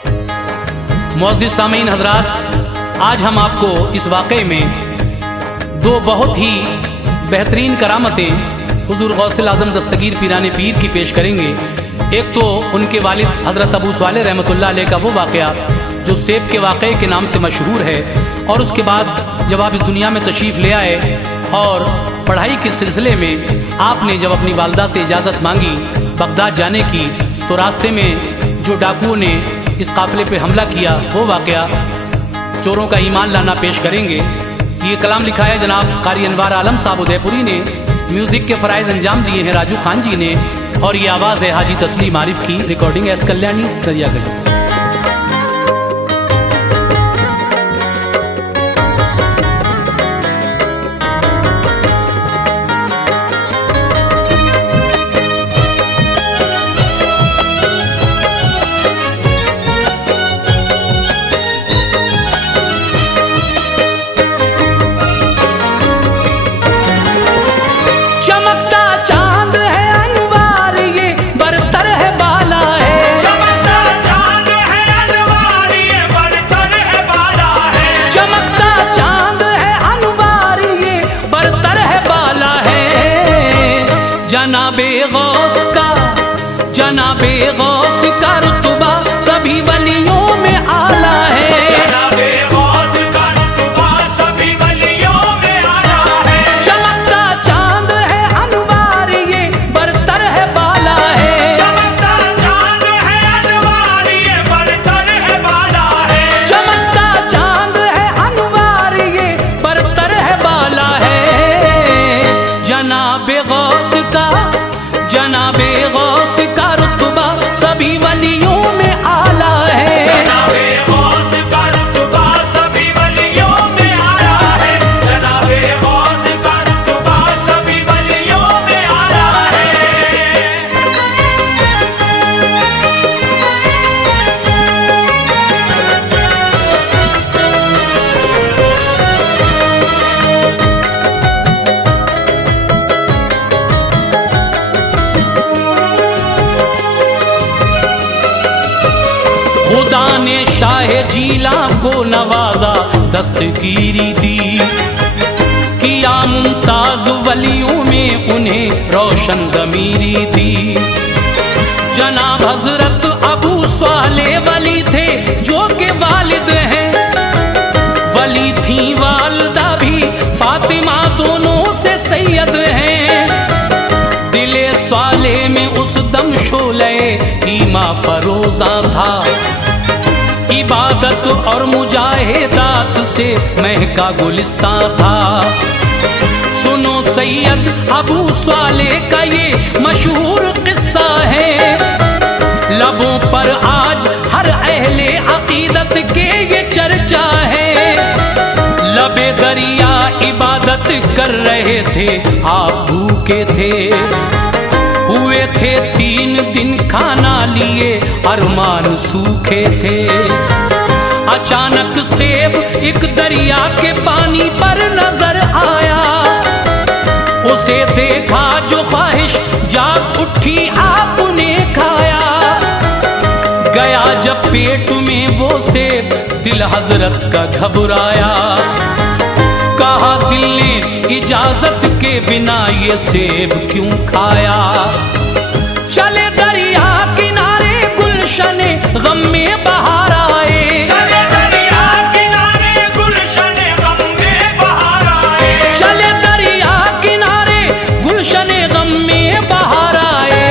मुअज़्ज़िज़ सामीन हज़रात, आज हम आपको इस वाक़े में दो बहुत ही बेहतरीन करामतें हुज़ूर गौसुल आज़म दस्तगीर पीराने पीर की पेश करेंगे। एक तो उनके वालिद हज़रत अबू स्वालिह रहमतुल्लाह अलैह का वो वाक़या जो सेब के वाक़े के नाम से मशहूर है, और उसके बाद जब आप इस दुनिया में तशरीफ़ ले आए और पढ़ाई के सिलसिले में आपने जब अपनी वालदा से इजाज़त मांगी बगदाद जाने की, तो रास्ते में जो डाकुओं ने इस काफ़िले पे हमला किया वो वाक़या, चोरों का ईमान लाना पेश करेंगे। ये कलाम लिखा है जनाब कारी अनवार आलम साहब उदयपुरी ने, म्यूज़िक के फ़राइज़ अंजाम दिए हैं राजू खान जी ने, और ये आवाज़ है हाजी तस्लीम आरिफ की, रिकॉर्डिंग एस कल्याणी दरियागढ़। चमकता चांद है अनवार ये बरतर है बाला है, चमकता चांद है अनवार ये बरतर है बाला है, चमकता चांद है अनवार ये बरतर है बाला है। जनाबे गौस का रुतबा सभी वलियों में आला है, जनाबे गौस का रुतबा सभी वलियों में आला है। चमकता चांद है अनवार ये बरतर है बाला है, चमकता चांद है अनवार ये बरतर है बाला है, चमकता चांद है अनवार ये बरतर है बाला है। जनाबे गौस का रुतबा सभी वलियों में आला है, जनाबे गौस का रुतबा सभी वलियों में आला है, जनाबे गौस का रुतबा सभी वलियों में आला है। खुदा ने शाह जीला को नवाजा दस्तगीरी दी, किया मुमताज वलियों में उन्हें रोशन ज़मीरी दी। जनाब हजरत अबू स्वालिह वली थे जो के वालिद हैं, वली थी वालदा भी फातिमा दोनों से सैयद हैं। दिले स्वाले में उस दम शोले ईमा फरोजा था, इबादत और मुजाहिदात से महका गुलिस्तां था। सुनो सैयद अबू स्वालिह का ये मशहूर किस्सा है, लबों पर आज हर अहले अकीदत के ये चर्चा है। लबे दरिया इबादत कर रहे थे, आप भूखे थे, हुए थे 3 दिन खाना लिए अरमान सूखे थे। अचानक सेब एक दरिया के पानी पर नजर आया, उसे देखा जो ख्वाहिश जाग उठी आपने खाया। गया जब पेट में वो सेब दिल हजरत का घबराया, कहा दिल ने इजाजत के बिना ये सेब क्यों खाया। चले दरिया किनारे गुलशने गम में बहार आए, चले दरिया किनारे गुलशने गम में बहार आए, चले दरिया किनारे गुलशने गम में बहार आए।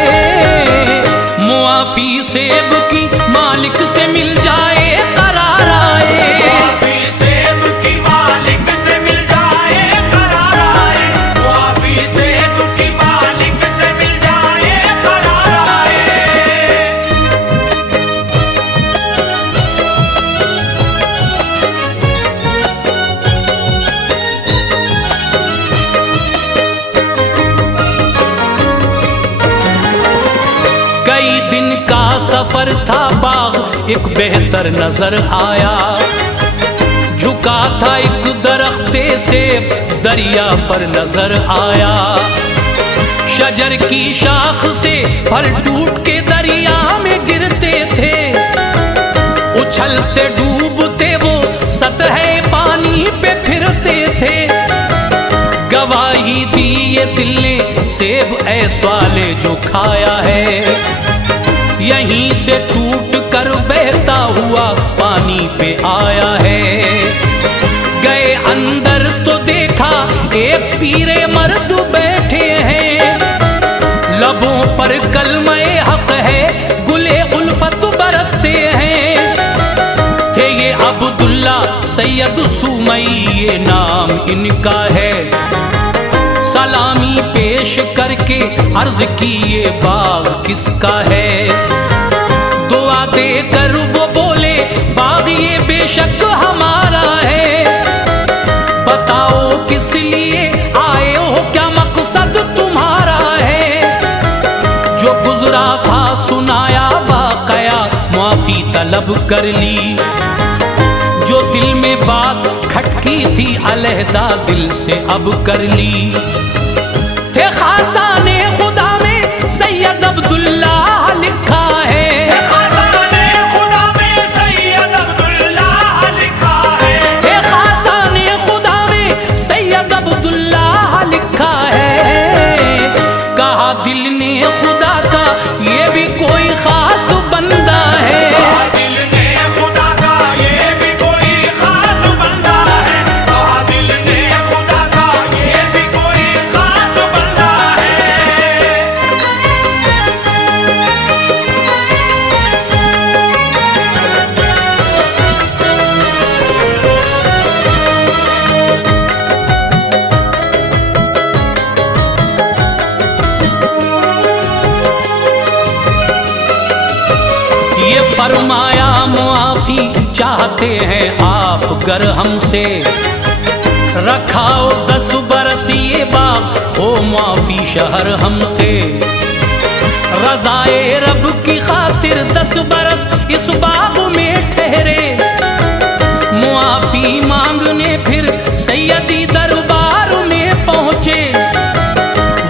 मुआफी सेब की मालिक से मिल जाए करार आए, मुआफी सेब की मालिक से मिल जाए करार आए, मुआफी सेब की मालिक से मिल जाए करार आए। कई दिन का सफर था, बाग एक बेहतर नजर आया। झुका था एक दरख्ते से दरिया पर नजर आया। शजर की शाख से फल टूट के दरिया में गिरते थे। उछलते डूबते वो सतह पानी पे फिरते थे। गवाही दी ये दिल ने सेब ऐसवाले जो खाया है, यहीं से टूट कर बहता हुआ पानी पे आया है। गए अंदर तो देखा एक पीरे मर्द बैठे हैं, लबों पर कलमे हक है, गुले उल्फत बरसते हैं। थे ये अब्दुल्ला सैयद सुमई ये नाम इनका है। सलामी पेश करके अर्ज की ये बाग किसका है। दुआ देकर वो बोले बाग ये बेशक हमारा है। बताओ किस लिए आए हो, क्या मकसद तुम्हारा है। जो गुजरा था सुनाया वाकया, माफी तलब कर ली। जो दिल में बात खटकी थी अलहदा दिल से अब कर ली। थे खासाने खुदा में सैयद अब्दुल्ला लिखा है। खासाने खुदा में सैयद अब्दुल्ला लिखा है। थे खासाने खुदा में सैयद अब्दुल्ला लिखा है। कहा दिल ने खुदा का ये भी कोई खास बंदा है। दिल ने खुदा का ये भी कोई खास बंदा है। दिल ने खुदा का ये भी कोई खास बंदा है। ये फरमाया मुआफी चाहते हैं आप गर हमसे। रखाओ 10 बरस ये बाग हो माफी शहर हमसे। रज़ाए रब की खातिर 10 बरस इस बाग में ठहरे। मुआफी मांगने फिर सैयदी दरबार में पहुंचे।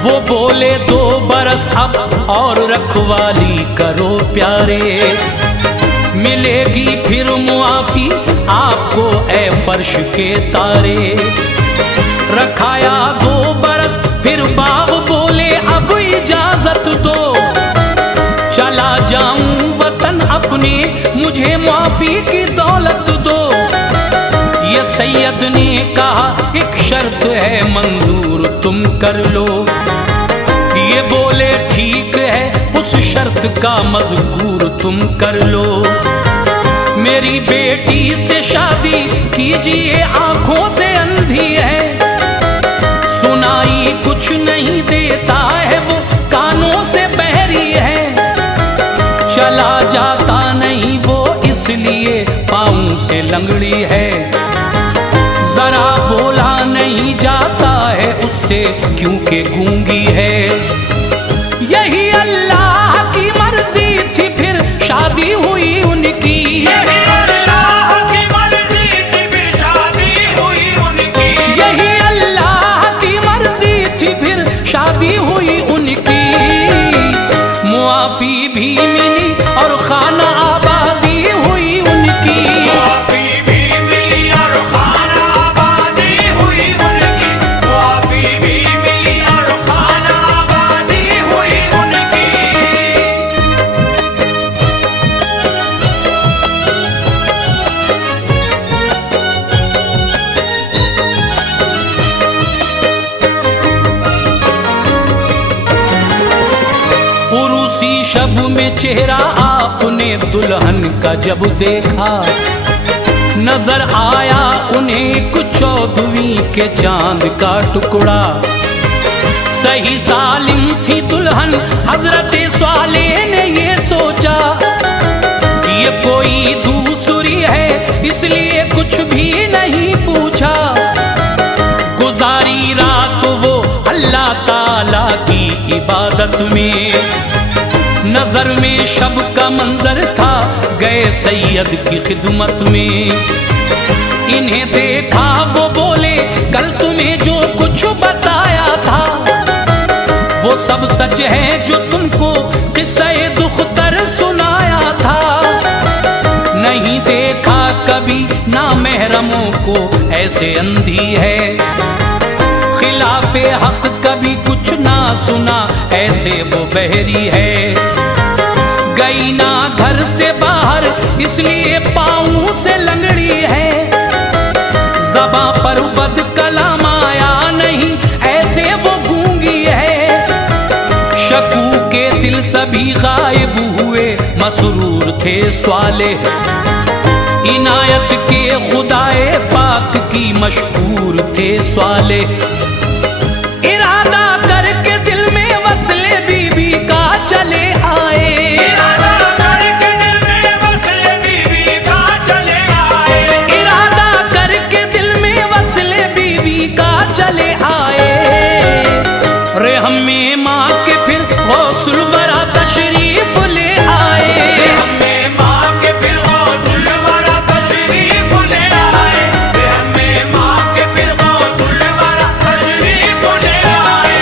वो बोले 2 बरस अब और रखवाली करो प्यारे। मिलेगी फिर मुआफी आपको ए फर्श के तारे। रखाया 2 बरस फिर बाग बोले अब इजाजत दो। चला जाऊं वतन अपने मुझे मुआफी की दौलत दो। ये सैयद ने कहा एक शर्त है मंजूर तुम कर लो। ये बोले ठीक है उस शर्त का मज़कूर तुम कर लो। मेरी बेटी से शादी कीजिए आंखों से अंधी है। सुनाई कुछ नहीं देता है वो कानों से बहरी है। चला जाता नहीं वो इसलिए पाँव से लंगड़ी है। जरा बोला नहीं जाता है उससे क्योंकि गूंगी है। यही अल्लाह की मर्जी थी फिर शादी हुई उनकी। यही अल्लाह की मर्जी थी फिर शादी हुई उनकी। यही अल्लाह की मर्जी थी फिर शादी हुई उनकी। मुआफी भी मिली और खाना आबादी हुई उनकी। मुआफी भी मिली और खाना आबादी हुई उनकी। मुआफी भी मिली और खाना आबादी हुई उनकी। उरूसी शब में चेहरा आपने दुल्हन का जब देखा। नजर आया उन्हें कुछ 14वीं के चांद का टुकड़ा। सही सालिम थी दुल्हन हजरत स्वाले ने ये सोचा कि ये कोई दूसरी है इसलिए कुछ भी नहीं पूछा। गुजारी रात वो अल्लाह ताला की इबादत में। नजर में शब का मंजर था गए सैयद की खिदमत में। इन्हें देखा वो बोले कल तुम्हें जो कुछ बताया था वो सब सच है जो तुमको किस्से दुख्तर सुनाया था। नहीं नहीं देखा कभी ना महरमों को ऐसे अंधी है, खिलाफे हक कभी कुछ ना सुना ऐसे वो बहरी है। गई ना घर से बाहर इसलिए पाँव से लंगड़ी है, ज़बां पर बद कलाम आया नहीं ऐसे वो गूंगी है। शकू के दिल सभी गायब हुए मसरूर थे स्वाले, इनायत के खुदाए पाक की मशहूर थे स्वाले। इरादा करके दिल में वसले बीबी का चले आए, इरादा करके दिल में वसले बीबी का चले आए, इरादा करके दिल में वसले बीबी का चले आए। रहम में माँ के फिर गौसुल वरा तशरीफ ले आए, हमें माँ के फिर गौसुल वरा तशरीफ ले आए, हमें माँ के फिर गौसुल वरा तशरीफ ले आए।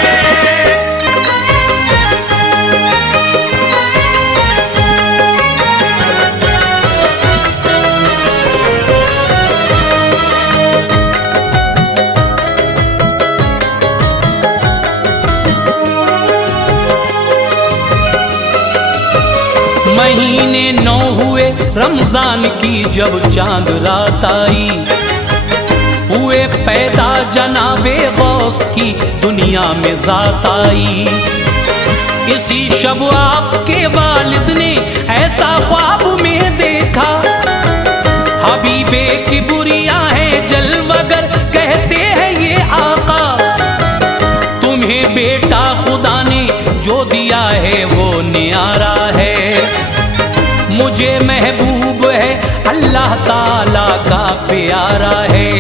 महीने 9 हुए रमजान की जब चांद रात आई, हुए पैदा जनाबे गौस की दुनिया में जात आई। इसी शब आपके वालिद ने ऐसा ख्वाब में देखा, हबीबे की बुरिया है जलवगर कहते हैं ये आका। तुम्हें बेटा खुदा ने जो दिया है वो न्यारा है, मुझे महबूब है अल्लाह ताला का प्यारा है।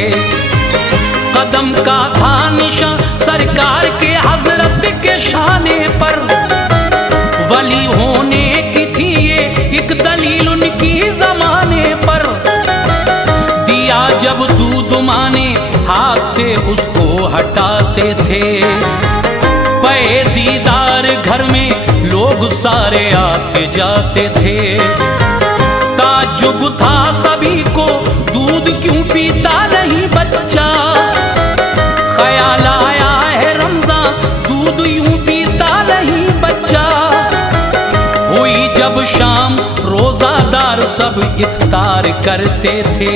कदम का था निशान सरकार के हजरत के शाने पर, वली होने की थी ये एक दलील उनकी जमाने पर। दिया जब दूध माने हाथ से उसको हटाते थे, पे दीदार घर में लोग सारे आते जाते थे। ताज्जुब था सभी को दूध क्यों पीता नहीं बच्चा, ख्याल आया है रमजान दूध यूं पीता नहीं बच्चा। हुई जब शाम रोजादार सब इफ्तार करते थे,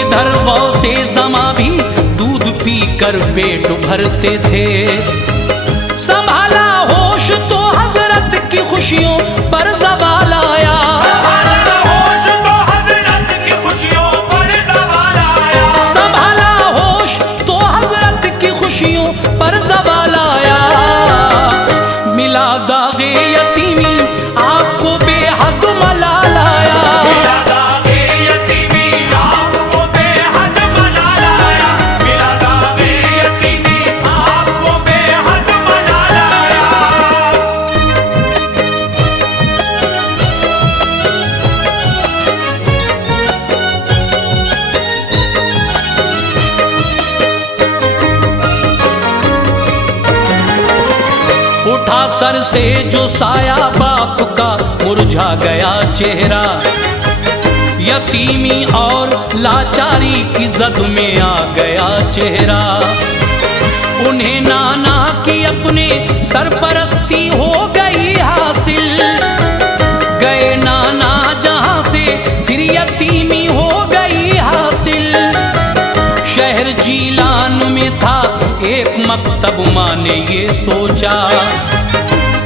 इधर गौसे ज़मा भी दूध पीकर पेट भरते थे। संभाला होश तो हजरत की खुशियों पर ज़वाल आया, संभाला होश तो हज़रत की खुशियों पर ज़वाल आया, संभाला होश तो हजरत की खुशियों पर ज़वाल आया। मिला दागे यतीमी आपको बेहद मलाल आया, मिला दागे यतीमी आपको बेहद मलाल आया, मिला दागे यतीमी आपको बेहद मलाल आया। उठा सर से जो साया बाप का मुरझा गया चेहरा, यतीमी और लाचारी की जद में आ गया चेहरा। उन्हें नाना की अपने सरपरस्ती हो गई हासिल, गए नाना जहां से फिर यतीमी हो गई हासिल। शहर जीलान में था एक मकतब, माँ ने ये सोचा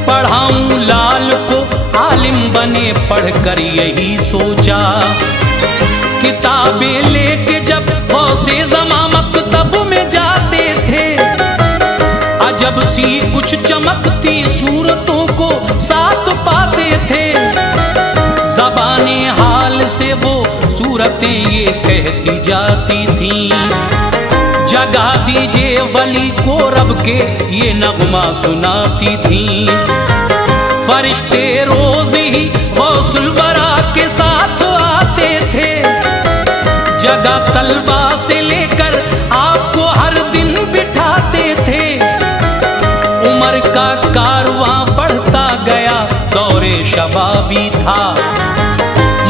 पढ़ाऊं लाल को आलिम बने, पढ़कर यही सोचा। किताबें लेके जब गौसे ज़मा मकतब में जाते थे, अजब सी कुछ चमकती सूरतों को साथ पाते थे। ज़बाने हाल से वो सूरतें ये कहती जाती थीं, जगा दीजिए वली को रब के ये नगमा सुनाती थीं। फरिश्ते रोज ही गौसुल वरा के साथ आते थे, जगह तलबा से लेकर आपको हर दिन बिठाते थे। उम्र का कारवां बढ़ता गया, दौरे शबाबी था,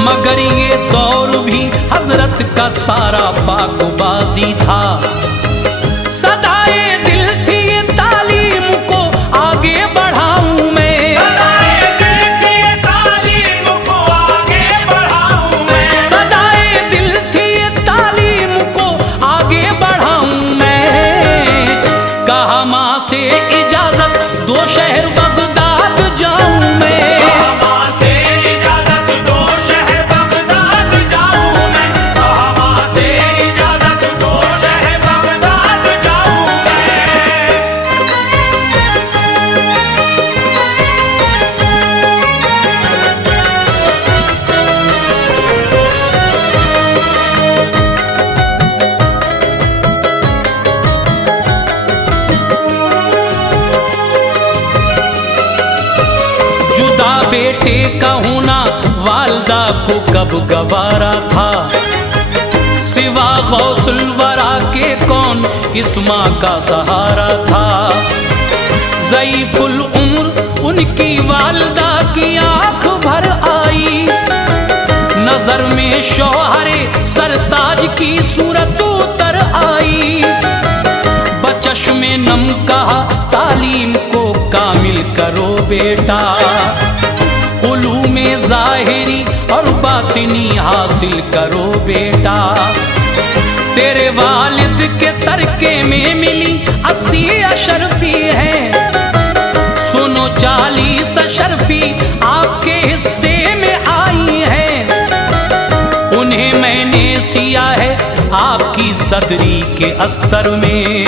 मगर ये दौर भी हजरत का सारा पाकबाजी था। सदाए दिल थी ये तालीम को आगे बढ़ाऊं मैं, सदाए दिल की तालीम को आगे बढ़ाऊं मैं, सदाए दिल थी ये तालीम को आगे बढ़ाऊं मैं। कहा माँ से इजाजत दो शहर बगदाद जाऊं मैं, माँ से इजाजत दो शहर बगदाद जाऊं मैं, माँ से इजाजत दो शहर बगदाद जाऊं मैं। जुदा बेटे का होना वालदा को कब गवारा था, सिवा गौसुल वरा के कौन इस माँ का सहारा था। ज़ईफुल उम्र उनकी वालदा की आंख भर आई, नजर में शौहरे सरताज की सूरत उतर आई। बचश में नम कहा तालीम को कामिल करो बेटा, उलूमे ज़ाहिरी और बातिनी हासिल करो बेटा। तेरे वालिद के तरके में मिली 80 अशरफी है, सुनो 40 अशरफी आपके हिस्से में आई है। उन्हें मैंने सिया है आपकी सदरी के अस्तर में,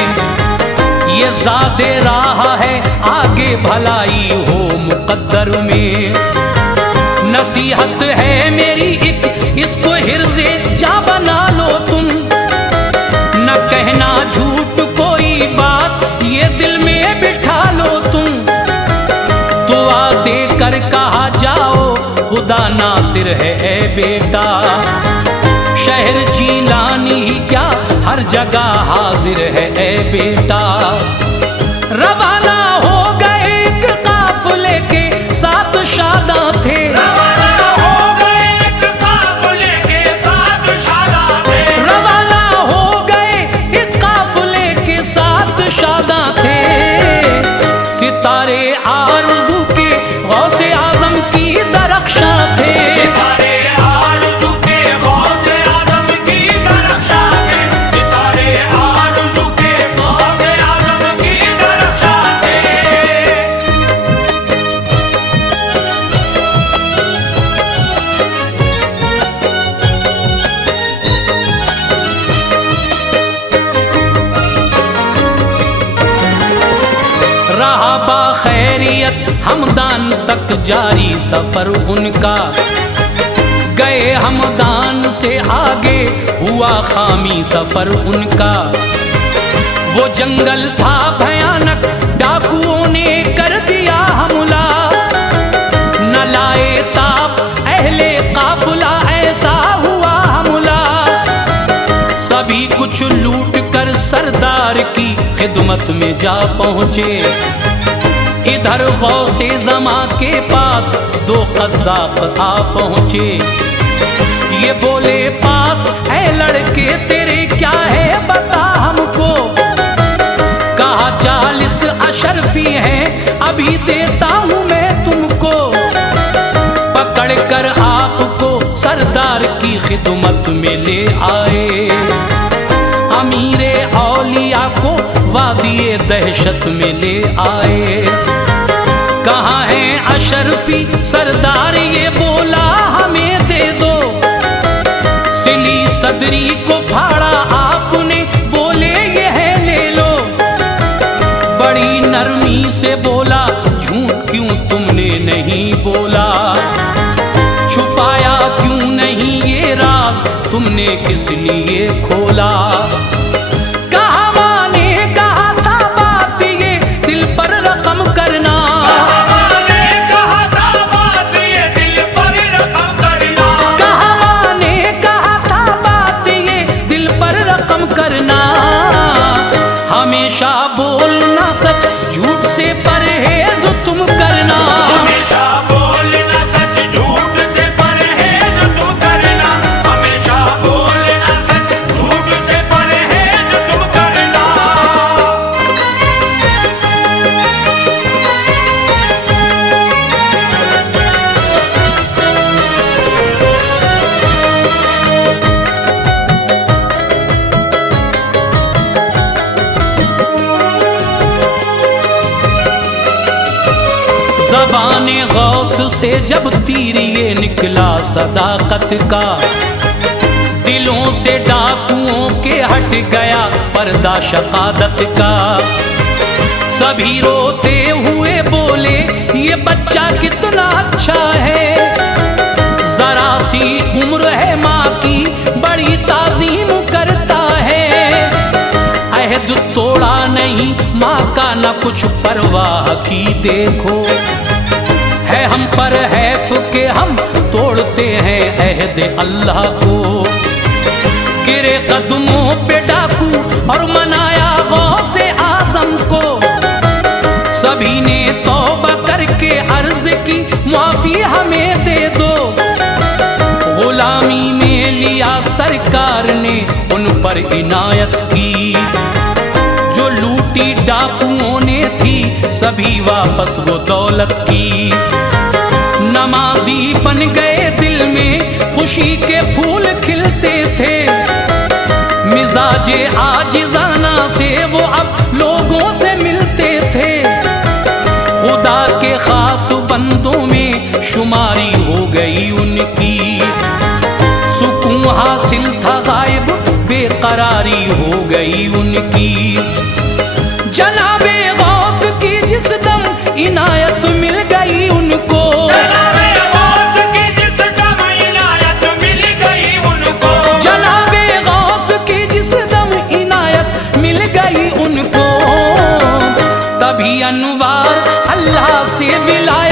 ये ज़ादे राह है आगे भलाई हो मुकद्दर में। नसीहत है मेरी एक, इसको हिर्ज़े जा बना लो तुम, न कहना झूठ कोई बात ये दिल में बिठा लो तुम। दुआ देकर कहा जाओ खुदा नासिर है ए बेटा, शहर जीलानी ही क्या हर जगह हाजिर है ए बेटा। रवाना हो गए एक काफिले के साथ शादा थे, रवाना हो गए एक काफिले के साथ शादा थे, रवाना हो गए एक काफिले के साथ शादा थे। सितारे आरज़ू के गौसे आज़म की दरख्शां थे, सितारे आरज़ू के गौसे आज़म की दरख्शां थे, सितारे आरज़ू के गौसे आज़म की दरख्शां थे। रहा बाखैरियत हमदान तक जारी सफर उनका, गए हमदान से आगे हुआ खामी सफर उनका। वो जंगल था भयानक डाकुओं ने कर दिया हमला, न लाए ताब अहले काफिला ऐसा हुआ हमला। सभी कुछ लूट कर सरदार की खिदमत में जा पहुंचे, इधर गौसे ज़मा के पास दो कज़्ज़ाक़ आ पहुंचे। ये बोले पास है लड़के तेरे क्या है बता हमको, कहा 40 अशरफी हैं अभी देता हूँ मैं तुमको। पकड़ कर आपको सरदार की खिदमत में ले आए, अमीरे औलिया को वादिए दहशत में ले आए। कहाँ है अशरफी सरदार ये बोला हमें दे दो, सिली सदरी को फाड़ा आपने बोले ये है ले लो। बड़ी नरमी से बोला झूठ क्यों तुमने नहीं बोला, छुपाया क्यों नहीं ये राज तुमने किस लिए खोला। कहा माने कहा था बात ये दिल पर रकम करना, मैंने कहा था बात ये दिल पर रकम करना, कहा माने कहा था बात ये दिल पर रकम करना। हमेशा बोलना सच झूठ से परहेज तुम करना, हमेशा बोलना सच झूठ से परहेज तुम शाने गौस से जब तीर ये निकला सदाकत का, दिलों से डाकुओं के हट गया पर्दा शकादत का। सभी रोते हुए बोले ये बच्चा कितना अच्छा है, जरा सी उम्र है माँ की बड़ी ताजीम करता है। अहद तोड़ा नहीं माँ का न कुछ परवाह की, देखो है हम पर हैफ के हम तोड़ते हैं अहद अल्लाह को। गिरे कदमों पे डाकू और मनाया गौसे आजम को, सभी ने तौबा करके अर्ज की माफी हमें दे दो। गुलामी में लिया सरकार ने उन पर इनायत की, जो लूटी डाकुओं ने थी सभी वापस वो दौलत की। नमाजी बन गए दिल में खुशी के फूल खिलते थे, मिजाजे आजिजाना से वो अब लोगों से मिलते थे। खुदा के खास बंदों में शुमारी हो गई उनकी, सुकून हासिल था गायब बेकरारी हो गई उनकी। जनाबे गौस की जिस दम इनायत मिल गई उनको, जनाबे गौस की जिस दम इनायत मिल गई उनको, जनाबे गौस की जिस दम इनायत मिल गई उनको। तभी अनवार अल्लाह से विलायत